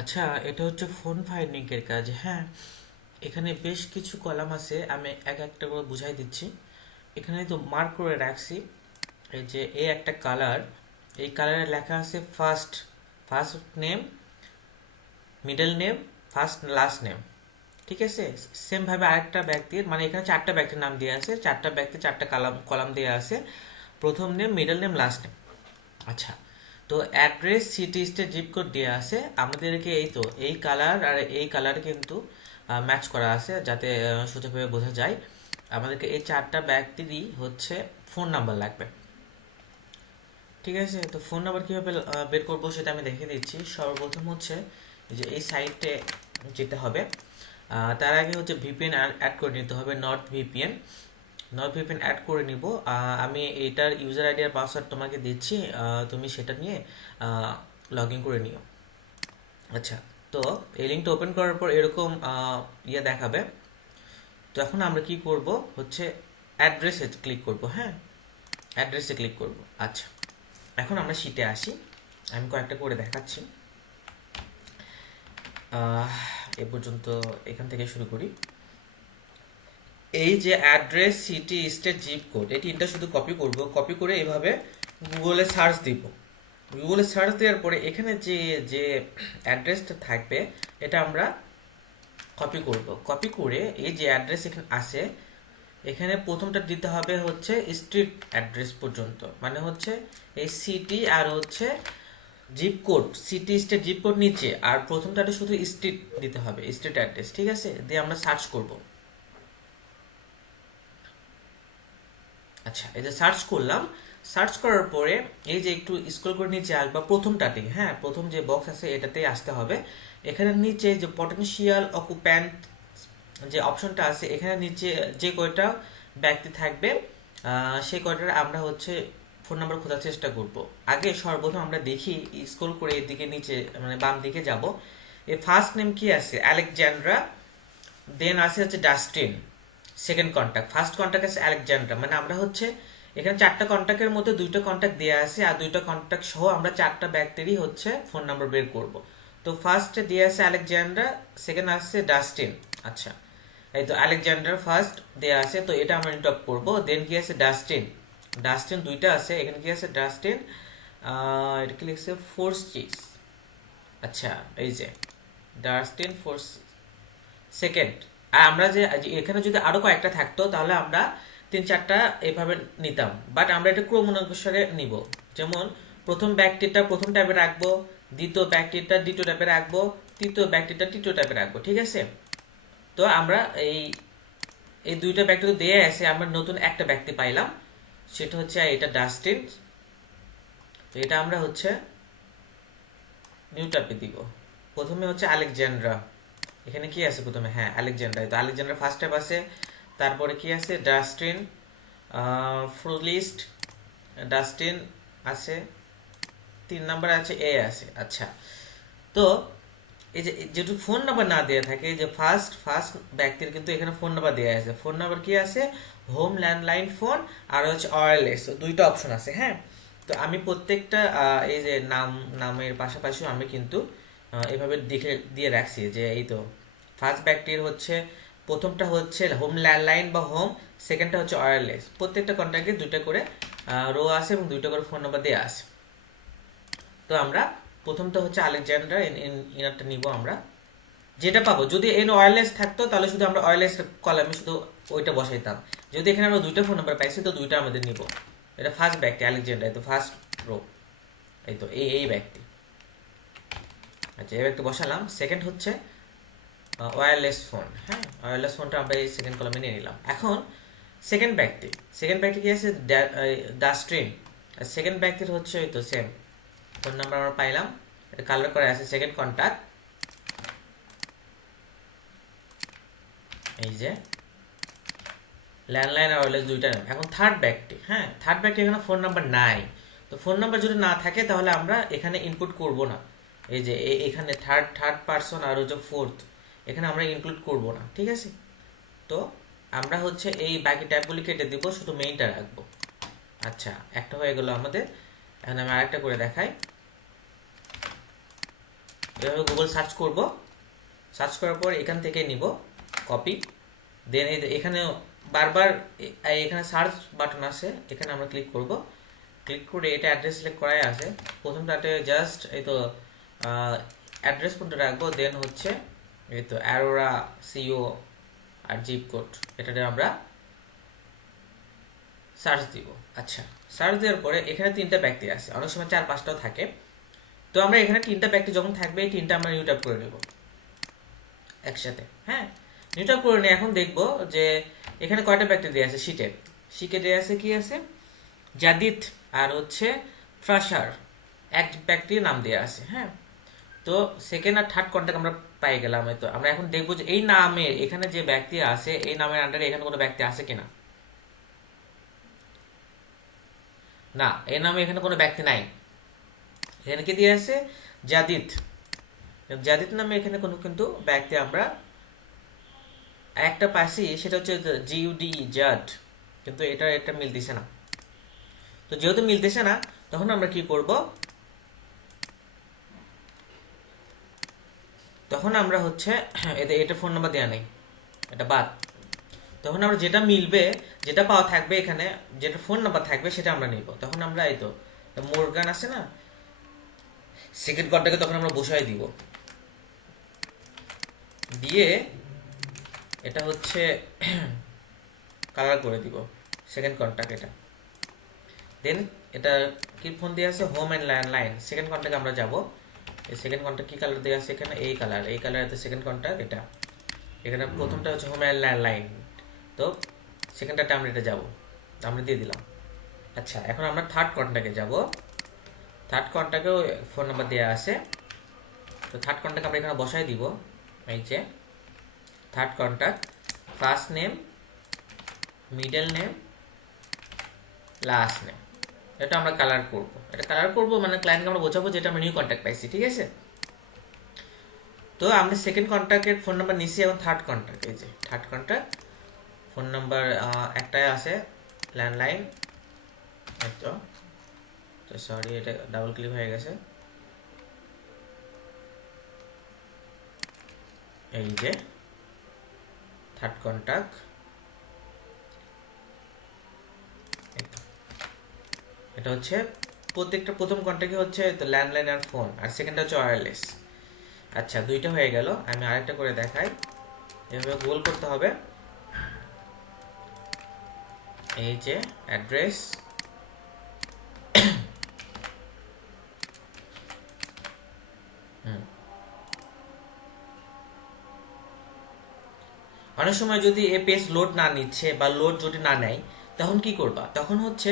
আচ্ছা, এটা হচ্ছে ফোন ফাইন্ডিং এর কাজ। হ্যাঁ, এখানে বেশ কিছু কলাম আছে, আমি এক একটা করে বুঝাই দিচ্ছি। এখানে তো মার্ক করে রাখছি। এই যে এই একটা কালার, এই কালারে লেখা আছে first, first name, middle name, first last name. ঠিক আছে। সেম ভাবে আরেকটা ব্যক্তির, মানে এখানে চারটা ব্যক্তির নাম দেওয়া আছে, চারটা ব্যক্তি চারটা কলাম কলাম দেওয়া আছে, প্রথম name, middle name, last name. আচ্ছা, তো address, city, state, zip code দেওয়া আছে আমাদেরকে। এই তো এই কালার আর এই কালার কিন্তু ম্যাচ করা আছে, যাতে সোজাভাবে বোঝা যায়। আমাদেরকে এই চারটা ব্যক্তিরই হচ্ছে ফোন নাম্বার লাগবে। ঠিক আছে, তো ফোন নাম্বার কীভাবে বের করবো সেটা আমি দেখে দিচ্ছি। সর্বপ্রথম হচ্ছে যে এই সাইটে যেতে হবে। তার আগে হচ্ছে ভিপিএন অ্যাড করে নিতে হবে, Nord VPN. Nord VPN add করে নিব। আমি এটার ইউজার আইডি আর পাসওয়ার্ড তোমাকে দিচ্ছি, তুমি সেটা নিয়ে লগ ইন করে নিও। আচ্ছা, তো এই লিঙ্কটা ওপেন করার পর এরকম ইয়ে দেখাবে। তো এখন আমরা কি করব হচ্ছে অ্যাড্রেসে ক্লিক করব। হ্যাঁ, অ্যাড্রেসে ক্লিক করব। আচ্ছা, এখন আমরা শিটে আসি, আমি কয়েকটা করে দেখাচ্ছি। আহ, এ পর্যন্ত এখান থেকে শুরু করি। এই যে address, city, state, zip code, এই তিনটা শুধু কপি করব। কপি করে এভাবে গুগলে সার্চ দিব। গুগলে সার্চ দেওয়ার পরে এখানে যে যে অ্যাড্রেসটা থাকবে এটা আমরা কপি করব। কপি করে এই যে অ্যাড্রেস এখানে আছে, এখানে প্রথমটা দিতে হবে হচ্ছে স্ট্রিট অ্যাড্রেস পর্যন্ত, মানে হচ্ছে এই সিটি আর হচ্ছে zip code, city state zip code নিচে, আর প্রথমটাতে শুধু স্ট্রিট দিতে হবে, স্ট্রিট অ্যাড্রেস। ঠিক আছে, দিয়ে আমরা সার্চ করব। আচ্ছা, এই যে সার্চ করলাম, সার্চ করার পরে এই যে একটু স্ক্রল করে নিচে আসবা প্রথমটাতে। হ্যাঁ, প্রথম যে বক্স আছে এটাতেই আসতে হবে। এখানে নিচে যে পটেনশিয়াল অকুপ্যান্ট যে অপশনটা আছে, এখানে নিচে যে কয়টা ব্যক্তি থাকবে সেই কয়টার আমরা হচ্ছে ফোন নাম্বার খোঁজার চেষ্টা করব। আগে সর্বপ্রথম আমরা দেখি, স্ক্রল করে এদিকে নিচে মানে বাম দিকে যাব। এই ফার্স্ট নেম কি আছে? আলেকজান্ড্রা। দেন আছে হচ্ছে Dustin. Second contact, first contact আছে আলেকজান্ড্রা। মানে আমরা হচ্ছে এখানে চারটা কন্ট্যাক্টের মধ্যে দুইটা কন্ট্যাক্ট দেওয়া আছে, আর দুইটা কন্ট্যাক্ট সহ আমরা চারটা ব্যক্তিরই হচ্ছে ফোন নাম্বার বের করব। তো ফার্স্টে দিয়ে আছে আলেকজান্ডার, সেকেন্ড আসছে ডাস্টিন। আচ্ছা, এই তো আলেকজান্ডার ফার্স্ট দেয়া আছে, তো এটা আমরা ইন্টার করব। দেন কি আছে? ডাস্টিন। ডাস্টিন দুইটা আছে, এখানে কি আছে? ডাস্টিন, এটা কি লিখছে? Force cheese. আচ্ছা, এই যে ডাস্টিন ফোর্স সেকেন্ড। আর আমরা যে এখানে যদি আরো কয়েকটা থাকতো তাহলে আমরা তিন চারটা এভাবে নিতাম, বাট আমরা এটা ক্রম অনুসারে নিব। যেমন প্রথম ব্যক্তিটা প্রথম টাইপে রাখবো, দ্বিতীয় ব্যক্তিটা দ্বিতীয় টাইপে রাখবো, তৃতীয় ব্যক্তিটা তৃতীয় টাইপে রাখবো। ঠিক আছে, তো আমরা এই এই দুইটা ব্যক্তি তো দিয়ে আছে, আমরা নতুন একটা ব্যক্তি পাইলাম, সেটা হচ্ছে এটা ডাস্টিন। তো এটা আমরা হচ্ছে নিউ টাইপে দিব। প্রথমে হচ্ছে আলেকজান্ড্রা। এখানে কি আছে প্রথমে? হ্যাঁ, আলেকজান্ডার। তো আলেকজান্ডার ফার্স্ট টাইপ আছে। তারপরে কি আছে? ডাস্টিন, ফ্রুলিস্ট, ডাস্টিন আছে। তিন নাম্বার আছে এ আছে। আচ্ছা, তো এই যে যেহেতু ফোন নাম্বার না দেওয়া থাকে, যে ফার্স্ট ফার্স্ট ব্যক্তির কিন্তু এখানে ফোন নাম্বার দেওয়া আছে। ফোন নাম্বার কি আছে? হোম, ল্যান্ডলাইন ফোন, আর হচ্ছে ওয়্যারলেস, দুইটা অপশন আছে। হ্যাঁ, তো আমি প্রত্যেকটা এই যে নামের পাশাপাশি আমি কিন্তু এভাবে দেখে দিয়ে রাখছি যে এই তো ফার্স্ট ব্যক্তির হচ্ছে প্রথমটা হচ্ছে হোম ল্যান্ডলাইন বা হোম, সেকেন্ডটা হচ্ছে ওয়্যারলেস। প্রত্যেকটা কন্ট্যাক্টে দুইটা করে রো আছে এবং দুইটা করে ফোন নাম্বার দেওয়া আছে। তো আমরা প্রথমটা হচ্ছে আলেকজান্ডার, ইনারটা নিব আমরা। যেটা পাবো, যদি এন ওয়্যারলেস থাকতো তাহলে শুধু আমরা ওয়্যারলেস কলামে শুধু ওইটা বসাইতাম। যদি এখানে আমরা দুইটা ফোন নাম্বার পাইছি তো দুইটা আমাদের নিব। এটা ফার্স্ট ব্যক্তি আলেকজান্ডার, তো ফার্স্ট রো, এই তো এই ব্যক্তি। আচ্ছা, এই ব্যক্তি বসালাম। সেকেন্ড হচ্ছে ওয়্যারলেস ফোন। হ্যাঁ, ওয়্যারলেস ফোনটা আমরা এই সেকেন্ড কলামে নিয়ে নিলাম। এখন সেকেন্ড ব্যক্তি, সেকেন্ড ব্যক্তি কি আছে? ডাস্ট্রিন। সেকেন্ড ব্যক্তির হচ্ছে ওই তো সেম ফোন নাম্বার আমরা পাইলাম, এটা কালার করে আছে। সেকেন্ড কন্ট্যাক্ট, এই যে ল্যান্ডলাইন আর ওয়্যারলেস দুইটা নাম। এখন থার্ড ব্যক্তি। হ্যাঁ, থার্ড ব্যক্তি এখানে ফোন নাম্বার নাই। তো ফোন নাম্বার যদি না থাকে তাহলে আমরা এখানে ইনপুট করব না। এই যে এখানে থার্ড থার্ড পারসন আর হচ্ছে ফোর্থ, এখানে আমরা ইনক্লুড করব না। ঠিক আছে, তো আমরা হচ্ছে এই বাকি ট্যাবগুলি কেটে দিব, শুধু মেইনটা রাখবো। আচ্ছা, একটা হয়ে গেল আমাদের। এখন আমি আরেকটা করে দেখাই। এভাবে গুগল সার্চ করব, সার্চ করার পর এখান থেকে নিব কপি, দেন এখানে বারবার এখানে সার্চ বাটন আছে, এখানে আমরা ক্লিক করব, ক্লিক করে এটা অ্যাড্রেস সিলেক্ট করাই আছে, প্রথমটাতে জাস্ট এই তো অ্যাড্রেস কোনটা রাখবো, দেন হচ্ছে এই তো অ্যারোরা সিও আর জিপ কোড, এটাতে আমরা সার্চ দিব। আচ্ছা, সার্চ দেওয়ার পরে এখানে 3টা ব্যক্তি আছে, অনেক সময় 4-5টাও থাকে, তো আমরা এখানে 3টা ব্যক্তি যখন থাকবে এই 3টা আমরা নিউট আপ করে নেব একসাথে। হ্যাঁ, নিউট আপ করে নিয়ে এখন দেখব যে এখানে কয়টা ব্যক্তি দেওয়া আছে শিটে, শিটে দেওয়া আছে কি আছে, জাদিত আর হচ্ছে ফ্রাশার, এক ব্যক্তির নাম দেওয়া আছে। হ্যাঁ, তো সেকেন্ড আর থার্ড কন্ট্যাক্ট আমরা পাই গেলাম। তো আমরা এখন দেখবো যে এই নামের এখানে যে ব্যক্তি আছে এই নামের আন্ডারে এখানে কোনো ব্যক্তি আছে কিনা। না, এই নামে এখানে কোনো ব্যক্তি নাই, এখানে কি দিয়ে আছে জাদিদ, জাদিদ নামে এখানে কোনো কিন্তু ব্যক্তি আমরা একটা পাইছি, সেটা হচ্ছে জিইউডি জাড, কিন্তু এটা মিলতেছে না। তো যেহেতু মিলতেছে না তখন আমরা কি করব, তখন আমরা হচ্ছে এটা ফোন নাম্বার দেওয়া নেই, এটা বাদ, তখন আমরা যেটা মিলবে, যেটা পাওয়া থাকবে এখানে, যেটা ফোন নাম্বার থাকবে সেটা আমরা নিব। তখন আমরা এই তো মোরগান আছে না, সেকেন্ড কন্টাক্টে তখন আমরা বসাই দিব, দিয়ে এটা হচ্ছে কালার করে দিব সেকেন্ড কন্টাক্ট এটা, দেন এটা কি ফোন দিয়ে আছে home and landline, second contact আমরা যাব, এই সেকেন্ড কন্টাক্ট কি কালার দেওয়া আছে এখানে, এই কালার, এই কালারে সেকেন্ড কন্টাক্ট এটা, এখানে প্রথমটা হচ্ছে হোম অ্যান্ড ল্যান্ডলাইন, তো সেকেন্ডটা আমরা এটা যাবো, আমরা দিয়ে দিলাম। আচ্ছা, এখন আমরা থার্ড কন্টাক্টে যাব, থার্ড কন্টাক্টেও ফোন নাম্বার দেওয়া আছে, তো থার্ড কন্টাক্ট আমরা এখানে বসাই দিব, এই যে third contact, first name, middle name, last name, এটা আমরা কালার করব, এটা কালার করব মানে ক্লায়েন্টকে আমরা বোঝাবো যে এটা আমরা নিউ কন্টাক্ট পাইছি, ঠিক আছে। তো আমরা সেকেন্ড কন্টাক্টের ফোন নাম্বার নিছি, এবং থার্ড কন্টাক্ট, এই যে থার্ড কন্টাক্ট ফোন নাম্বার একটাই আছে ল্যান্ডলাইন, তো সরি এটা ডাবল ক্লিক হয়ে গেছে, এই যে থার্ড কন্টাক্ট, এটা হচ্ছে প্রত্যেকটা প্রথম কন্টাক্টে হচ্ছে তো ল্যান্ডলাইন আর ফোন, আর সেকেন্ডটা হচ্ছে ওয়্যারলেস। আচ্ছা, দুইটা হয়ে গেল, আমি আরেকটা করে দেখাই, এভাবে গোল করতে হবে, এই যে অ্যাড্রেস, অনেক সময় যদি এ পেজ লোড না নিচ্ছে বা লোড যদি না নেয় তখন কি করবা, তখন হচ্ছে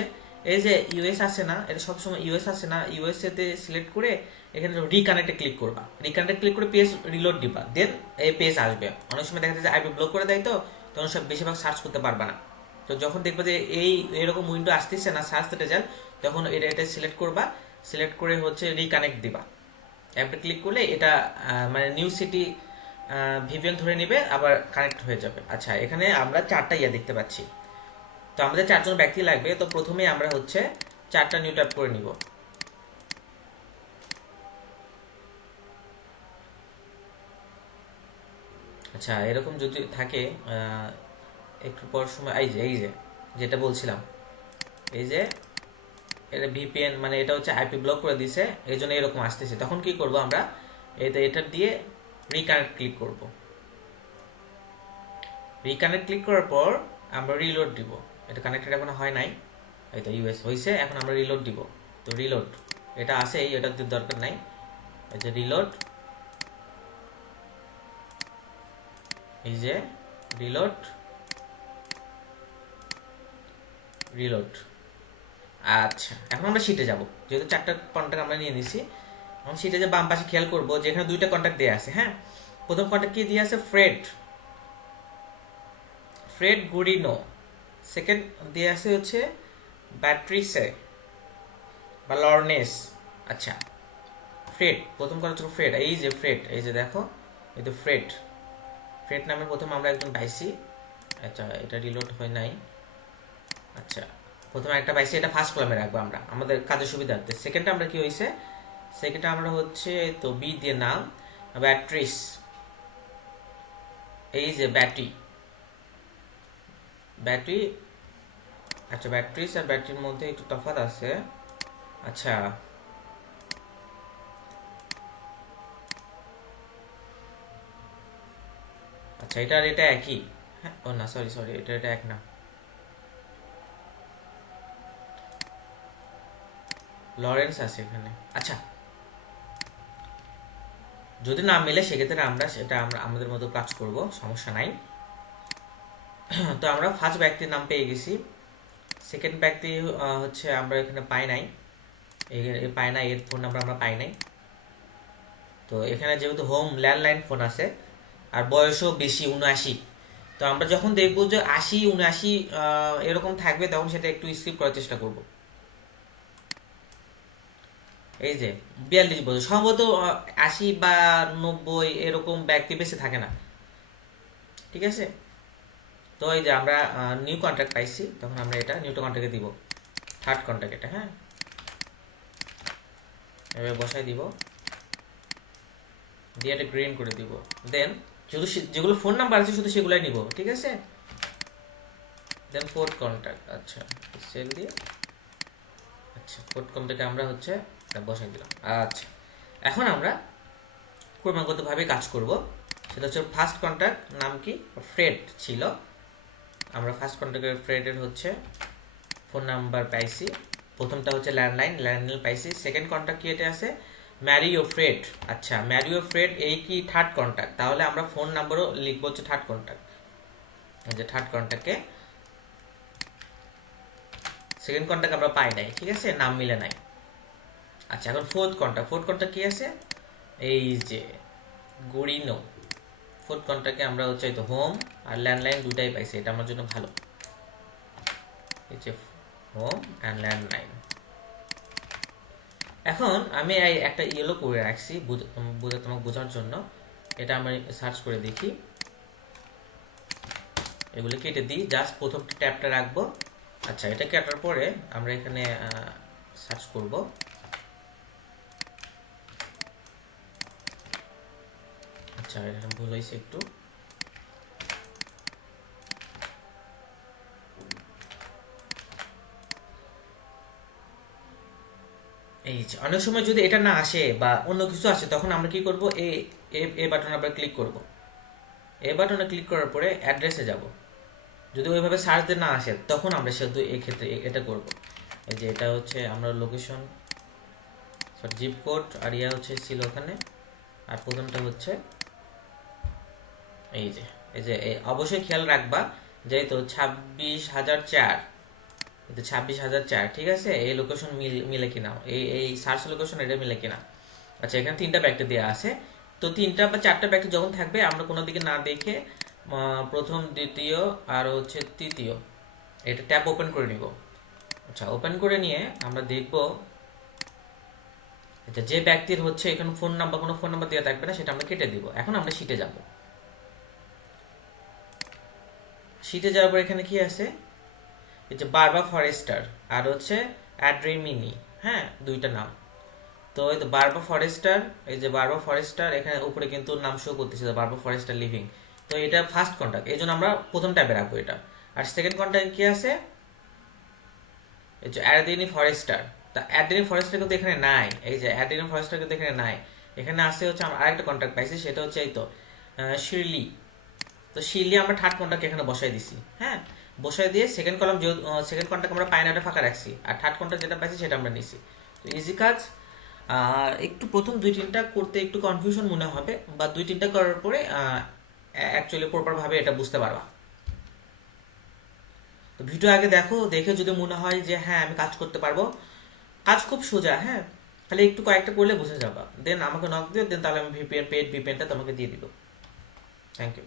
এই যে ইউএস আছে না, এটা সবসময় ইউএস আছে না, ইউএসএ তে সিলেক্ট করে এখানে রিকানেক্টে ক্লিক করবা, রিকানেক্টে ক্লিক করে পেজ রিলোড দিবা, দেন এই পেজ আসবে। অনেক সময় দেখা যায় যে আইপি ব্লক করে দেয়, তো তখন সব বেশিরভাগ সার্চ করতে পারবা না। তো যখন দেখবা যে এরকম উইন্ডো আসতেছে না সার্চ রেজাল্ট, তখন এটা সিলেক্ট করবা, সিলেক্ট করে হচ্ছে রিকানেক্ট দিবা, অ্যাপটা ক্লিক করলে এটা মানে নিউ সিটি ভিভিএন ধরে নেবে, আবার কানেক্ট হয়ে যাবে। আচ্ছা, এখানে আমরা 4টা দেখতে পাচ্ছি, তো আমাদের 4জন ব্যক্তি লাগবে, তো প্রথমে আমরা হচ্ছে 4টা নিউ ট্যাপ করে নিব। আচ্ছা, এরকম যদি থাকে একটু পর সময়, এই যে যেটা বলছিলাম, এই যে এটা ভিপিএন মানে এটা হচ্ছে আইপি ব্লক করে দিছে, এই জন্য এরকম আসতেছে। তখন কি করব আমরা, এটা দিয়ে রিকানেক্ট ক্লিক করব, রিকানেক্ট ক্লিক করার পর আমরা রিলোড দিব, এটা কানেক্টেড এখনো হয় নাই, এই তো ইউএস হয়েছে, এখন আমরা রিলোড দিব, তো রিলোড এটা আছে, এটা দরকার নাই, এই যে রিলোড, এই যে রিলোড, রিলোড। আচ্ছা, এখন আমরা শিটে যাব, যেহেতু 4টা কন্ট্যাক্ট আমরা নিয়ে নিছি, এখন শিটে যে বাম পাশে খেয়াল করবো যে এখানে 2টা কন্ট্যাক্ট দেওয়া আছে। হ্যাঁ, প্রথম কন্ট্যাক্ট কি দিয়ে আছে, ফ্রেড গুডিনো, সেকেন্ড দিয়ে আছে হচ্ছে ব্যাট্রিসে বা লর্নেস। আচ্ছা, ফ্রেড প্রথম কন্ট্যাক্ট হচ্ছে ফ্রেড, এই যে ফ্রেড, এই যে দেখো এই তো ফ্রেড নামে প্রথম আমরা একজন পাইছি। আচ্ছা, এটা রিলোড হয় নাই। আচ্ছা, প্রথমে একটা পাইছি, এটা ফার্স্ট কলামে রাখবো আমরা আমাদের কাজের সুবিধার্থে। সেকেন্ডটা আমরা কি হয়েছে, সেকেন্ডে আমরা হচ্ছে তো বি দিয়ে নাম, ব্যাট্রিস, এই যে ব্যাটারি, ব্যাটারি। আচ্ছা, ব্যাট্রিস আর ব্যাটারির মধ্যে একটু তফাৎ আছে। আচ্ছা, আচ্ছা, এটা আর এটা একই। হ্যাঁ, ও না, সরি সরি, এটা এক না, লরেন্স আছে এখানে। আচ্ছা, যদি না মিলে সেক্ষেত্রে আমরা আমাদের মতো কাজ করব, সমস্যা নাই। তো আমরা ফার্স্ট ব্যক্তির নাম পেয়ে গেছি, সেকেন্ড ব্যক্তি হচ্ছে আমরা এখানে পাই নাই, পাই নাই, এর ফোন নাম্বার আমরা পাই নাই। তো এখানে যেহেতু হোম ল্যান্ডলাইন ফোন আছে আর বয়সও বেশি, 79। তো আমরা যখন দেখবো যে 80 79 এরকম থাকবে, তখন সেটা একটু স্কিপ করার চেষ্টা করব। এই যে 42 বছর, সম্ভবত 80 বা 90 এরকম ব্যক্তি বেশি থাকে না, ঠিক আছে। তো এই যে আমরা নিউ কন্ট্যাক্ট পাইছি, তখন আমরা এটা নিউ কন্ট্যাক্টে দিব, থার্ড কন্ট্যাক্ট এটা। হ্যাঁ, এভাবে বসাই দিব, দিয়ে এটা গ্রিন করে দিব। দেন শুধু যেগুলো ফোন নাম্বার আছে শুধু সেগুলাই নিব, ঠিক আছে। দেন ফোর্থ কন্ট্যাক্ট, আচ্ছা সেল দিয়ে, আচ্ছা ফোর্থ কন্ট্যাক্টে আমরা হচ্ছে বসাই দিলাম। আচ্ছা, এখন আমরা ক্রমাগতভাবে কাজ করব। সেটা হচ্ছে ফার্স্ট কন্ট্যাক্ট নাম কি, ফ্রেড ছিল। আমরা ফার্স্ট কন্ট্যাক্টের ফ্রেডের হচ্ছে ফোন নাম্বার পাইছি, প্রথমটা হচ্ছে ল্যান্ডলাইন পাইছি। সেকেন্ড কন্ট্যাক্ট কি এটা আছে, ম্যারিও ফ্রেড। আচ্ছা, ম্যারিও ফ্রেড এই কি থার্ড কন্ট্যাক্ট, তাহলে আমরা ফোন নাম্বারও লিখবো হচ্ছে থার্ড কন্ট্যাক্ট। এই যে থার্ড কন্ট্যাক্টে সেকেন্ড কন্ট্যাক্ট আমরা পাই নাই, ঠিক আছে, নাম মিলে নাই। আচ্ছা, এখন ফোর্থ কন্ট্যাক্ট কি আছে, এই যে গুরিনো। ফোর্থ কন্ট্যাক্টে আমরা হচ্ছে তো হোম আর ল্যান্ডলাইন দুটাই পাইছি, এটা আমার জন্য ভালো। এই যে হোম অ্যান্ড ল্যান্ডলাইন। এখন আমি এই একটা ইয়েলো করে রাখছি তোমাকে বোঝার জন্য, এটা আমরা সার্চ করে দেখি। এগুলো কেটে দিই, জাস্ট প্রথম ট্যাবটা রাখবো। আচ্ছা, এটা কাটার পরে আমরা এখানে সার্চ করব। আচ্ছা, এটা ভুল হয়েছে একটু। এই যে অনেক সময় যদি এটা না আসে বা অন্য কিছু আসে, তখন আমরা কি করব, এ বাটনে আমরা ক্লিক করব। এ বাটনে ক্লিক করার পরে অ্যাড্রেসে যাব। যদি ওইভাবে সার্চ দিয়ে না আসে, তখন আমরা শুধু এই ক্ষেত্রে এটা করব। এই যে এটা হচ্ছে আমরা লোকেশন, জিপ কোড আর ইয়া হচ্ছে ছিল ওখানে, আর প্রথমটা হচ্ছে এই যে অবশ্যই খেয়াল রাখবা, যেহেতু 26,004, 26,004, ঠিক আছে। এই লোকেশন মিলে কিনা, এই সার্চ লোকেশন এটা মিলে কিনা। আচ্ছা, এখানে 3টা ব্যাক্টেরিয়া দেওয়া আছে। তো 3টা বা 4টা ব্যাক্টেরিয়া যখন থাকবে, আমরা কোনো দিকে না দেখে প্রথম, দ্বিতীয় আর হচ্ছে তৃতীয়, এটা ট্যাব ওপেন করে নিব। আচ্ছা, ওপেন করে নিয়ে আমরা দেখব যে ব্যক্তির হচ্ছে এখানে কোনো ফোন নাম্বার দেওয়া থাকবে না, সেটা আমরা কেটে দিব। এখন আমরা শিটে যাব। শিটে যাওয়ার পর এখানে কি আছে, এই যে বারবা ফরেস্টার আর হচ্ছে অ্যাড্রিমিনি, হ্যাঁ, দুইটা নাম। তো এই তো বারবা ফরেস্টার, এই যে বারবা ফরেস্টার এখানে উপরে কিন্তু নাম শো করতেছে, বারবা ফরেস্টার লিভিং। তো এটা ফার্স্ট কন্ট্যাক্ট, এই জন্য আমরা প্রথম ট্যাবে রাখবো এটা। আর সেকেন্ড কন্ট্যাক্ট কি আছে, এই যে অ্যাড্রিনি ফরেস্টার। তা অ্যাড্রিনি ফরেস্টার কিন্তু এখানে নাই, এই যে অ্যাড্রিনি ফরেস্টার কিন্তু এখানে নাই। এখানে আসে হচ্ছে আমরা আরেকটা কন্ট্যাক্ট পাইছি, সেটা হচ্ছে এই তো শিরলি। তো শিরলি আমরা থার্ড কন্ট্যাক্ট এখানে বসাই দিছি। হ্যাঁ, বসাই দিয়ে সেকেন্ড কলাম, যে সেকেন্ড কন্ট্যাক্ট আমরা পাই না, ওটা ফাঁকা রাখছি, আর থার্ড কন্ট্যাক্ট যেটা পাইছি সেটা আমরা নিছি। তো ইজি কাজ। একটু প্রথম 2-3টা করতে একটু কনফিউশন মনে হবে, বা 2-3টা করার পরে অ্যাকচুয়ালি প্রপারভাবে এটা বুঝতে পারবা। তো ভিডিও আগে দেখো, দেখে যদি মনে হয় যে হ্যাঁ আমি কাজ করতে পারবো, কাজ খুব সোজা। হ্যাঁ, খালি একটু কয়েকটা করলে বুঝে যাবা, দেন আমাকে নক দিও, দেন তাহলে আমি পেড ভিপিএনটা তোমাকে দিয়ে দিব। Thank you.